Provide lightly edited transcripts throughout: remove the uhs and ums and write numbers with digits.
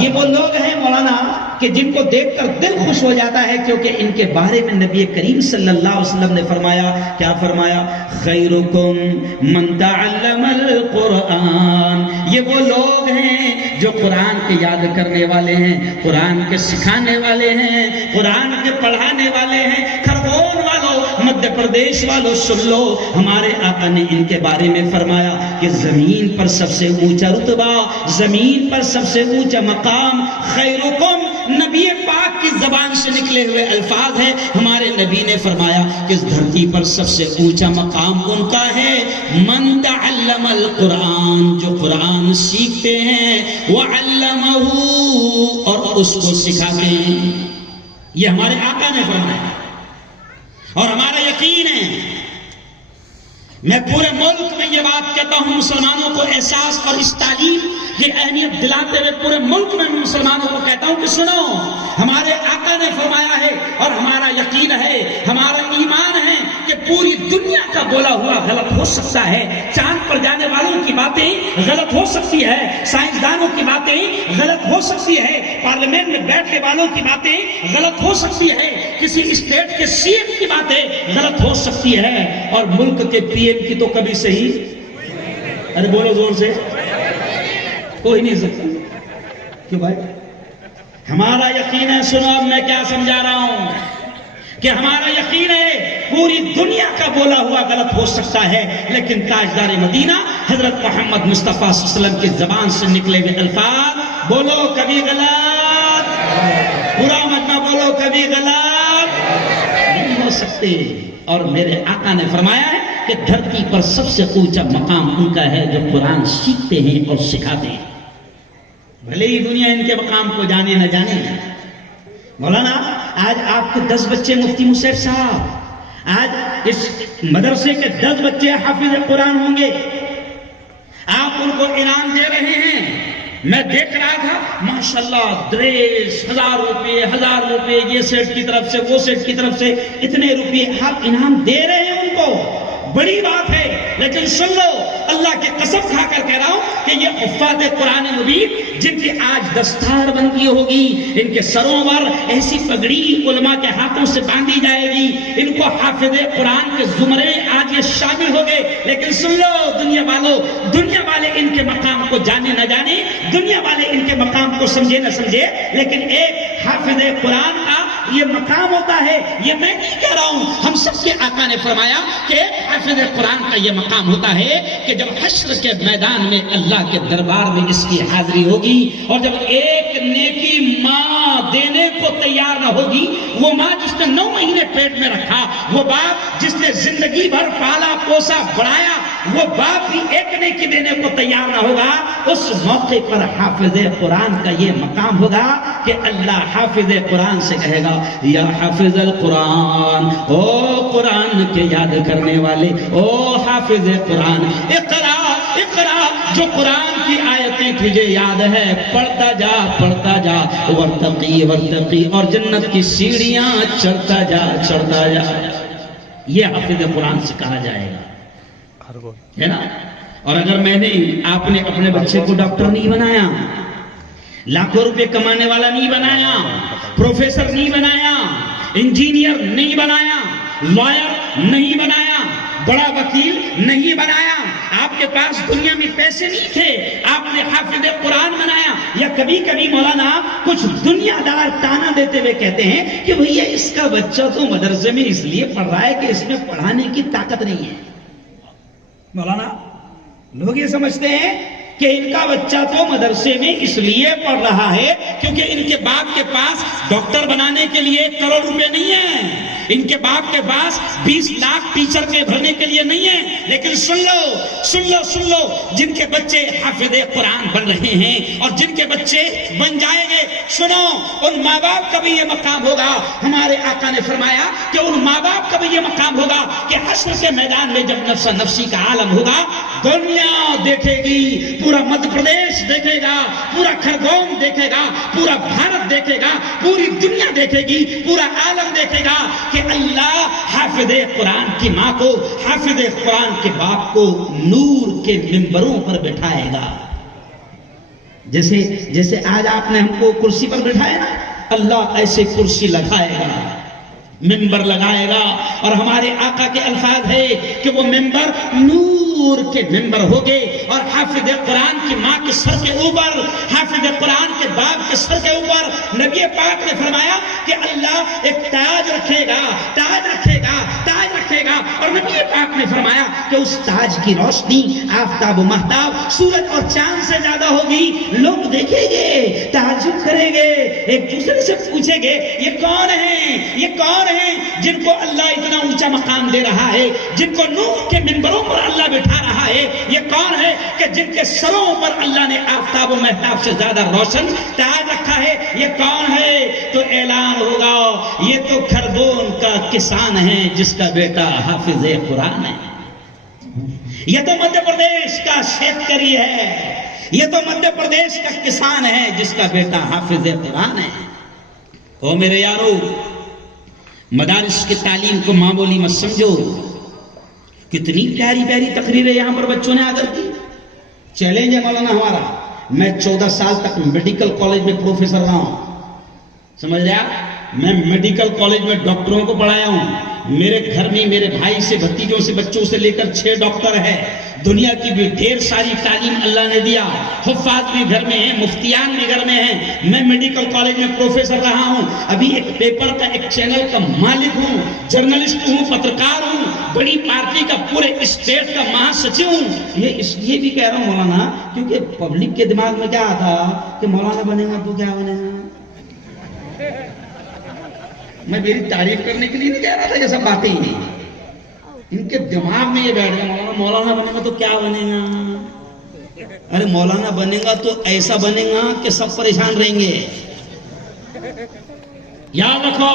یہ وہ لوگ ہیں مولانا کہ جن کو دیکھ کر دل خوش ہو جاتا ہے، کیونکہ ان کے بارے میں نبی کریم صلی اللہ علیہ وسلم نے فرمایا، کیا فرمایا؟ خیرکم من تعلم القرآن. یہ وہ لوگ ہیں جو قرآن کے یاد کرنے والے ہیں، قرآن کے سکھانے والے ہیں، قرآن کے پڑھانے والے ہیں. کھرگون والوں، مدھیہ پردیش والوں سن لو، ہمارے آقا نے ان کے بارے میں فرمایا کہ زمین پر سب سے اونچا رتبہ، زمین پر سب سے اونچا مقام خیرکم، نبی پاک کی زبان سے نکلے ہوئے الفاظ ہیں. ہمارے نبی نے فرمایا کہ اس دھرتی پر سب سے اونچا مقام ان کا ہے من تعلم القرآن، جو قرآن سیکھتے ہیں، وعلمہ، اور اس کو سکھاتے ہیں. یہ ہمارے آقا نے فرمایا اور ہمارا یقین ہے. میں پورے ملک میں یہ بات کہتا ہوں، مسلمانوں کو احساس اور اس تعلیم کی اہمیت دلاتے ہوئے پورے ملک میں مسلمانوں کو کہتا ہوں کہ سنو، ہمارے آقا نے فرمایا ہے اور ہمارا یقین ہے، ہمارا ایمان ہے کہ پوری دنیا کا بولا ہوا غلط ہو سکتا ہے. چاند پر جانے والوں کی باتیں غلط ہو سکتی ہے، سائنسدانوں کی باتیں غلط ہو سکتی ہے، پارلیمنٹ میں بیٹھنے والوں کی باتیں غلط ہو سکتی ہے، کسی اسٹیٹ کے سی ایم کی باتیں غلط ہو سکتی ہے، اور ملک کے پی ایم کی تو کبھی صحیح، ارے بولو زور سے، کوئی نہیں سکتا. کیوں بھائی؟ ہمارا یقین ہے. سنو اب میں کیا سمجھا رہا ہوں کہ ہمارا یقین ہے پوری دنیا کا بولا ہوا غلط ہو سکتا ہے، لیکن تاجدار مدینہ حضرت محمد مصطفیٰ صلی اللہ علیہ وسلم کی زبان سے نکلے ہوئے الفاظ، بولو کبھی غلط، پورا مجمع بولو کبھی غلط نہیں ہو سکتے. اور میرے آقا نے فرمایا ہے کہ دھرتی پر سب سے اونچا مقام ان کا ہے جو قرآن سیکھتے ہیں اور سکھاتے ہیں. بھلے ہی دنیا ان کے مقام کو جانے نہ جانے. مولانا آج آپ کے 10 بچے مفتی مصعب صاحب، آج اس مدرسے کے 10 بچے حافظ قرآن ہوں گے، آپ ان کو انعام دے رہے ہیں. میں دیکھ رہا تھا ماشاءاللہ ڈریس 1000 روپے یہ سیٹ کی طرف سے، وہ سیٹ کی طرف سے اتنے روپے آپ انعام دے رہے ہیں ان کو، بڑی بات ہے. لیکن سن لو، اللہ کی قسم کھا کر کہہ رہا ہوں کہ یہ حفاظ قرآن مبین جن کی آج دستار بندی ہوگی، ان کے سروں پر ایسی پگڑی علماء کے ہاتھوں سے باندھی جائے گی، ان کو حافظ قرآن کے زمرے آج یہ شامل ہو گئے. لیکن سن لو دنیا والوں، دنیا والے ان کے مقام کو جانے نہ جانے، دنیا والے ان کے مقام کو سمجھے نہ سمجھے، لیکن ایک حافظ قرآن کا یہ مقام ہوتا ہے. یہ میں نہیں کہہ رہا ہوں، ہم سب کے آقا نے فرمایا کہ حافظ قرآن کا یہ مقام ہوتا ہے کہ جب حشر کے میدان میں اللہ کے دربار میں اس کی حاضری ہوگی، اور جب ایک نیکی ماں دینے کو تیار نہ ہوگی، وہ ماں جس نے 9 مہینے پیٹ میں رکھا، وہ باپ جس نے زندگی بھر پالا پوسا بڑھایا، وہ باپ بھی ایک نیکی دینے کو تیار نہ ہوگا، اس موقع پر حافظ قرآن کا یہ مقام ہوگا کہ اللہ حافظ قرآن سے کہے گا، یا حافظ القرآن، او قرآن کے یاد کرنے والے، او حافظ قرآن، اقرا اقرا، جو قرآن کی آیتیں تجھے یاد ہے پڑھتا جا پڑھتا جا، ورتقی ورتقی، اور جنت کی سیڑھیاں چڑھتا جا چڑھتا جا. یہ حافظ قرآن سے کہا جائے گا، ہے نا. اور اگر میں نے، آپ نے اپنے بچے کو ڈاکٹر نہیں بنایا، لاکھوں روپے کمانے والا نہیں بنایا، پروفیسر نہیں بنایا، انجینئر نہیں بنایا، لائر نہیں بنایا، بڑا وکیل نہیں بنایا، آپ کے پاس دنیا میں پیسے نہیں تھے، آپ نے حافظ قرآن بنایا. یا کبھی کبھی مولانا کچھ دنیا دار تانا دیتے ہوئے کہتے ہیں کہ بھئیے اس کا بچہ تو مدرسے میں اس لیے پڑھ رہا ہے کہ اس میں پڑھانے کی طاقت نہیں ہے. مولانا لوگ یہ سمجھتے ہیں کہ ان کا بچہ تو مدرسے میں اس لیے پڑھ رہا ہے کیونکہ ان کے باپ کے پاس ڈاکٹر بنانے کے لیے 1 کروڑ روپے نہیں ہیں، ان کے باپ کے پاس 20 لاکھ ٹیچر کے بھرنے کے لیے نہیں ہیں. لیکن سن لو جن کے بچے حافظ قرآن بن رہے ہیں اور جن کے بچے بن جائیں گے، سنو، ان ماں باپ کا بھی یہ مقام ہوگا. ہمارے آقا نے فرمایا کہ ان ماں باپ کا بھی یہ مقام ہوگا کہ حشر کے میدان میں جب نفس نفسی کا عالم ہوگا، دنیا دیکھے گی، پورا مدھیہ پردیش دیکھے گا، پورا کھرگون دیکھے گا، پورا بھارت دیکھے گا، پوری دنیا دیکھے گی، پورا عالم دیکھے گا کہ اللہ حافظ قرآن کی ماں کو، حافظ قرآن کے باپ کو نور کے منبروں پر بٹھائے گا. جیسے آج آپ نے ہم کو کرسی پر بٹھایا نا، اللہ ایسے کرسی لگائے گا، ممبر لگائے گا، اور ہمارے آقا کے الفاظ ہے کہ وہ ممبر نور کے ممبر ہوگے، اور حافظ قرآن کی ماں کے سر کے اوپر، حافظ قرآن کے باپ کے سر کے اوپر نبی پاک نے فرمایا کہ اللہ ایک تاج رکھے گا، تاج رکھے گا، تاج رکھے گا، اور نبی پاک نے فرمایا کہ اس تاج کی روشنی آفتاب و مہتاب، سورج اور چاند سے زیادہ ہوگی۔ لوگ دیکھیں گے، تعجب کریں گے، ایک دوسرے سے پوچھیں گے یہ کون ہیں، یہ کون ہیں جن کو اللہ اتنا اونچا مقام دے رہا ہے، جن کو نور کے منبروں پر اللہ بٹھا رہا ہے، یہ کون ہے کہ جن کے سروں پر اللہ نے آفتاب و مہتاب سے زیادہ روشن تاج رکھا ہے، یہ کون ہے؟ تو اعلان ہوگا یہ تو کھربون کا کسان ہے جس کا بیٹا حافظ قرآن ہے، یہ تو مدھیہ پردیش کا شیتکری ہے، یہ تو مدھیہ پردیش کا کسان ہے جس کا بیٹا حافظ قرآن ہے۔ او میرے یارو، مدارس کی تعلیم کو معمولی مت سمجھو، کتنی پیاری پیاری تقریریں یہاں پر بچوں نے آدر کی۔ چیلنج ہے مولانا ہمارا، میں 14 سال تک میڈیکل کالج میں پروفیسر رہا ہوں، سمجھ رہے آپ؟ میں میڈیکل کالج میں ڈاکٹروں کو پڑھایا ہوں، میرے گھر میں میرے بھائی سے، بھتیجوں سے، بچوں سے لے کر 6 ڈاکٹر ہیں، دنیا کی بھی ڈھیر ساری تعلیم اللہ نے دیا، حفاظ بھی گھر میں ہیں، مفتیان بھی گھر میں ہیں، میں میڈیکل کالج میں پروفیسر رہا ہوں، ابھی ایک پیپر کا، ایک چینل کا مالک ہوں، جرنلسٹ ہوں، پترکار ہوں، بڑی پارٹی کا پورے اسٹیٹ کا مہا سچیو ہوں۔ یہ اس لیے بھی کہہ رہا ہوں مولانا کیونکہ پبلک کے دماغ میں کیا آتا کہ مولانا بنے گا تو کیا بنے گا، میں میری تعریف کرنے کے لیے نہیں کہہ رہا تھا، یہ سب باتیں ہی ہیں، ان کے دماغ میں یہ بیٹھ گیا مولانا بنے گا تو کیا بنے گا، ارے مولانا بنے گا تو ایسا بنے گا کہ سب پریشان رہیں گے۔ یاد رکھو،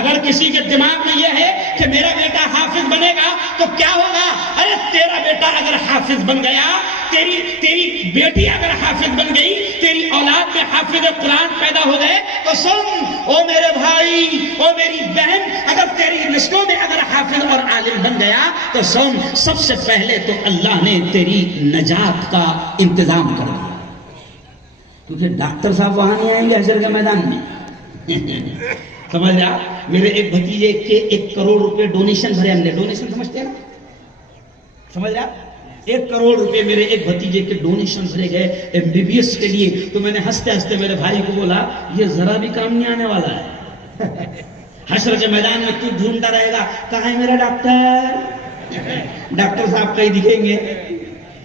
اگر کسی کے دماغ میں یہ ہے کہ میرا بیٹا حافظ بنے گا تو کیا ہوگا، ارے تیرا بیٹا اگر حافظ بن گیا، تیری بیٹی اگر حافظ بن گئی، تیری اولاد میں حافظ قرآن پیدا ہو گئے تو سن، او میرے بھائی، او میری بہن، اگر تیری نسلوں میں اگر حافظ اور عالم بن گیا تو سن، سب سے پہلے تو اللہ نے تیری نجات کا انتظام کر دیا، کیونکہ ڈاکٹر صاحب وہاں نہیں آئیں گے حشر کے میدان میں۔ سمجھ رہا؟ میرے ایک بھتیجے کے 1 کروڑ روپے ڈونیشن بھرے ہم نے، ڈونیشن سمجھتے ہیں نا، سمجھ رہا؟ 1 کروڑ روپے میرے ایک بھتیجے کے ڈونیشن بھرے گئے MBBS کے لیے، تو میں نے ہنستے ہنستے میرے بھائی کو بولا یہ ذرا بھی کام نہیں آنے والا ہے، حشر کے میدان میں تو ڈھونڈتا رہے گا کہاں ہے میرا ڈاکٹر، ڈاکٹر صاحب کہیں دکھیں گے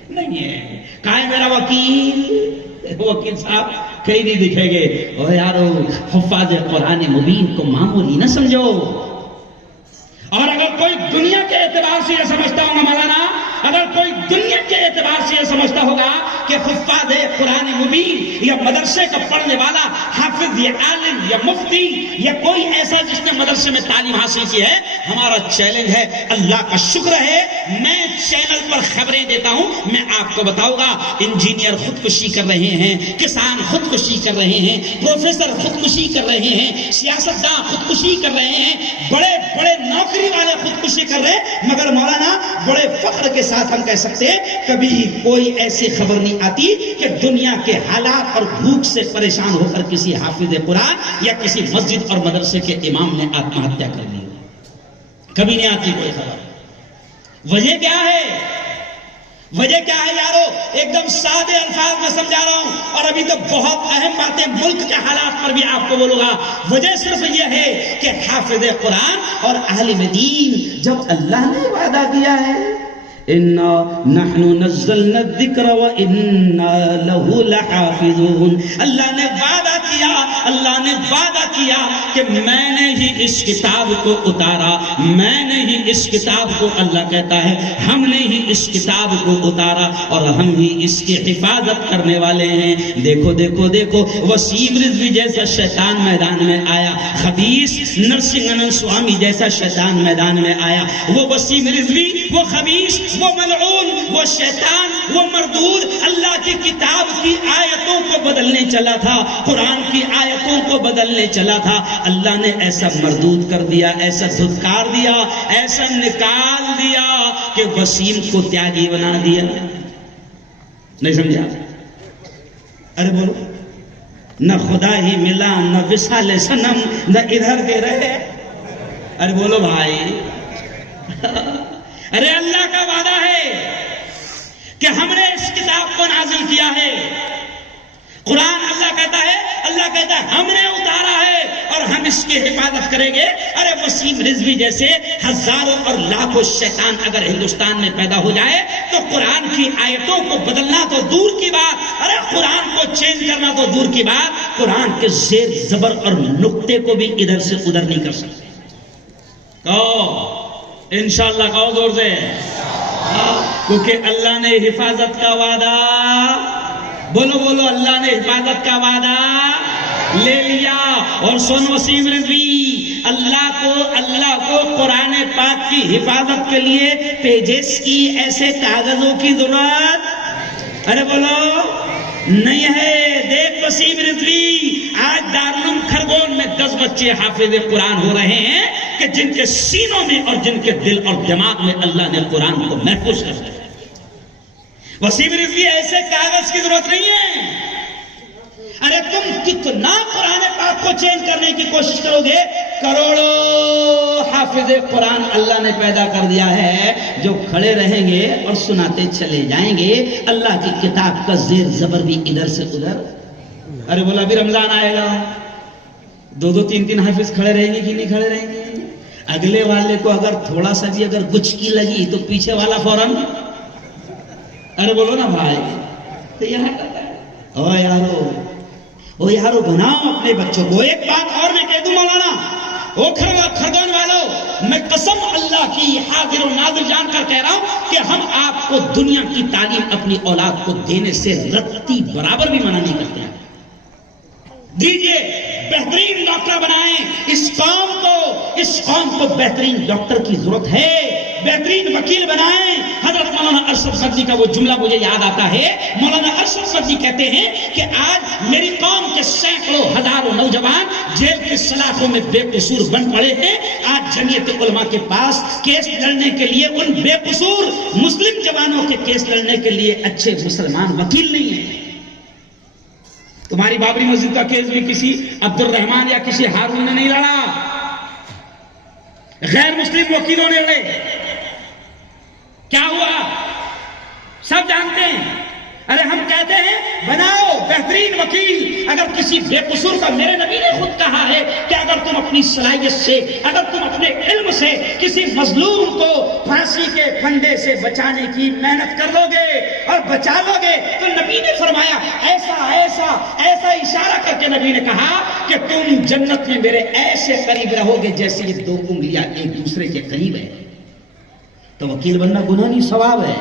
نہیں ہے، کہاں ہے میرا وکیل صاحب کہیں نہیں دکھیں گے۔ اور یارو، حفاظ قرآن مبین کو معمولی نہ سمجھو، اور اگر کوئی دنیا کے اعتبار سے یہ سمجھتا ہوگا مولانا، اگر کوئی دنیا کے اعتبار سے یہ سمجھتا ہوگا کہ حفاظ قرآن مبین یا مدرسے کا پڑھنے والا حافظ یا عالم یا مفتی یا کوئی ایسا جس نے مدرسے میں تعلیم حاصل کی ہے، ہمارا چیلنج ہے، اللہ کا شکر ہے میں چینل پر خبریں دیتا ہوں، میں آپ کو بتاؤں گا انجینئر خودکشی کر رہے ہیں، کسان خودکشی کر رہے ہیں، پروفیسر خودکشی کر رہے ہیں، سیاستداں خودکشی کر رہے ہیں، بڑے بڑے نوکری والے خودکشی کر رہے ہیں، مگر مولانا بڑے فخر کے ساتھ ہم کہہ سکتے ہیں کبھی کوئی ایسی خبر نہیں آتی کہ دنیا کے حالات اور بھوک سے پریشان ہو کر کسی حافظ قرآن یا کسی مسجد اور مدرسے کے امام نے آتم ہتیا کر لی، کبھی نہیں آتی کوئی خبر۔ وجہ کیا ہے؟ وجہ کیا ہے یارو؟ ایک دم سادے الفاظ میں سمجھا رہا ہوں، اور ابھی تو بہت اہم باتیں ملک کے حالات پر بھی آپ کو بولوں گا۔ وجہ صرف یہ ہے کہ حافظ قرآن اور عالم دین، جب اللہ نے وعدہ کیا ہے اِنَّا نَحْنُ نَزَّلْنَا الذِّكْرَ وَإِنَّا لَهُ لَحَافِظُونَ، اللہ نے وعدہ کیا، اللہ نے وعدہ کیا کہ میں نے ہی اس کتاب کو اتارا، میں نے ہی اس کتاب کو، اللہ کہتا ہے ہم نے ہی اس کتاب کو اتارا اور ہم ہی اس کی حفاظت کرنے والے ہیں۔ دیکھو دیکھو دیکھو، وسیم رضوی جیسا شیطان میدان میں آیا، خبیث نرسنگھن سوامی جیسا شیطان میدان میں آیا، وہ وسیم رضوی، وہ خبیث، وہ ملعون، وہ شیطان، وہ مردود اللہ کی کتاب کی آیتوں کو بدلنے چلا تھا، قرآن کی آیتوں کو بدلنے چلا تھا، اللہ نے ایسا مردود کر دیا، ایسا دھتکار دیا، ایسا نکال دیا کہ وسیم کو تیاگی بنا دیا۔ نہیں سمجھا؟ ارے بولو، نہ خدا ہی ملا، نہ وصال صنم، نہ ادھر کے رہے. ارے بولو بھائی. ارے اللہ کا وعدہ ہے کہ ہم نے اس کتاب کو نازل کیا ہے. قرآن اللہ کہتا ہے ہم نے اتارا ہے اور ہم اس کی حفاظت کریں گے. ارے وسیم رضوی جیسے ہزاروں اور لاکھوں شیطان اگر ہندوستان میں پیدا ہو جائے تو قرآن کی آیتوں کو بدلنا تو دور کی بات، ارے قرآن کو چینج کرنا تو دور کی بات، قرآن کے زیر زبر اور نقطے کو بھی ادھر سے ادھر نہیں کر سکتے. کہو انشاءاللہ، کہو زور سے، کیونکہ اللہ نے حفاظت کا وعدہ، بولو بولو، اللہ نے حفاظت کا وعدہ لے لیا. اور سن وسیم رضوی، اللہ کو قرآن پاک کی حفاظت کے لیے پیجز کی، ایسے کاغذوں کی ضرورت، ارے بولو، نہیں ہے. دیکھ وسیم رضوی، آج دارالعلوم کھرگون میں 10 بچے حافظ قرآن ہو رہے ہیں کہ جن کے سینوں میں اور جن کے دل اور دماغ میں اللہ نے قرآن کو محفوظ کر دیا. وسیم رضوی، ایسے کاغذ کی ضرورت نہیں ہے. ارے تم کتنا قرآن پاک کو چینج کرنے کی کوشش کرو گے، کروڑوں حافظ قرآن اللہ نے پیدا کر دیا ہے جو کھڑے رہیں گے اور سناتے چلے جائیں گے اللہ کی کتاب کا زیر زبر بھی ادھر سے ادھر. ارے بولا ابھی رمضان آئے گا، 2 3 حافظ کھڑے رہیں گے کہ نہیں کھڑے رہیں گے؟ اگلے والے کو اگر تھوڑا سا بھی اگر گچکی لگی تو پیچھے والا فوراً، ارے بولو نا بھائی. تو یہاں کہتا ہے او یارو بناؤ اپنے بچوں کو. ایک بات اور میں کہہ دوں مولانا، او کھرگون والوں، میں قسم اللہ کی حاضر و ناظر جان کر کہہ رہا ہوں کہ ہم آپ کو دنیا کی تعلیم اپنی اولاد کو دینے سے رتی برابر بھی منع نہیں کرتے ہیں. دیجئے، بہترین ڈاکٹر بنائیں اس قوم کو بہترین ڈاکٹر کی ضرورت ہے. بہترین وکیل بنائیں. حضرت مولانا ارشد سعدی کا وہ جملہ مجھے یاد آتا ہے. مولانا ارشد سعدی کہتے ہیں کہ آج میری قوم کے سینکڑوں ہزاروں نوجوان جیل کے سلاخوں میں بے قصور بن پڑے ہیں. آج جمعیت علماء کے پاس کیس لڑنے کے لیے ان بے قصور مسلم جوانوں کے کیس لڑنے کے لیے اچھے مسلمان وکیل نہیں ہیں. تمہاری بابری مسجد کا کیس بھی کسی عبد الرحمان یا کسی ہارون نے نہیں لڑا، غیر مسلم وکیلوں نے لڑے. کیا ہوا سب جانتے ہیں. ارے ہم کہتے ہیں بناؤ بہترین وکیل. اگر کسی بے قصور کا، میرے نبی نے خود کہا ہے کہ اگر تم اپنی صلاحیت سے، اگر تم اپنے علم سے کسی مظلوم کو پھانسی کے پھندے سے بچانے کی محنت کر لو گے اور بچا لو گے تو نبی نے فرمایا، ایسا اشارہ کر کے نبی نے کہا کہ تم جنت میں میرے ایسے قریب رہو گے جیسے یہ 2 انگلیاں ایک دوسرے کے قریب ہیں. تو وکیل بننا گناہ نہیں، ثواب ہے.